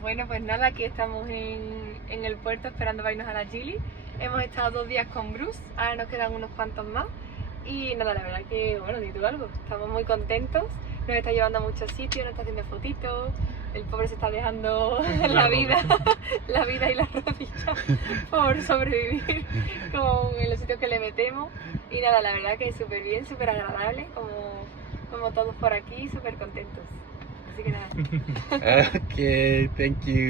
Bueno, pues nada, aquí estamos en el puerto esperando para irnos a la Gili. Hemos estado 2 días con Bruce, ahora nos quedan unos cuantos más. Y nada, la verdad que, bueno, di tú algo, estamos muy contentos. Nos está llevando a muchos sitios, nos está haciendo fotitos. El pobre se está dejando la vida y las rodillas por sobrevivir en los sitios que le metemos. Y nada, la verdad que súper bien, súper agradable, como todos por aquí, súper contentos. Así que nada. Okay, thank you.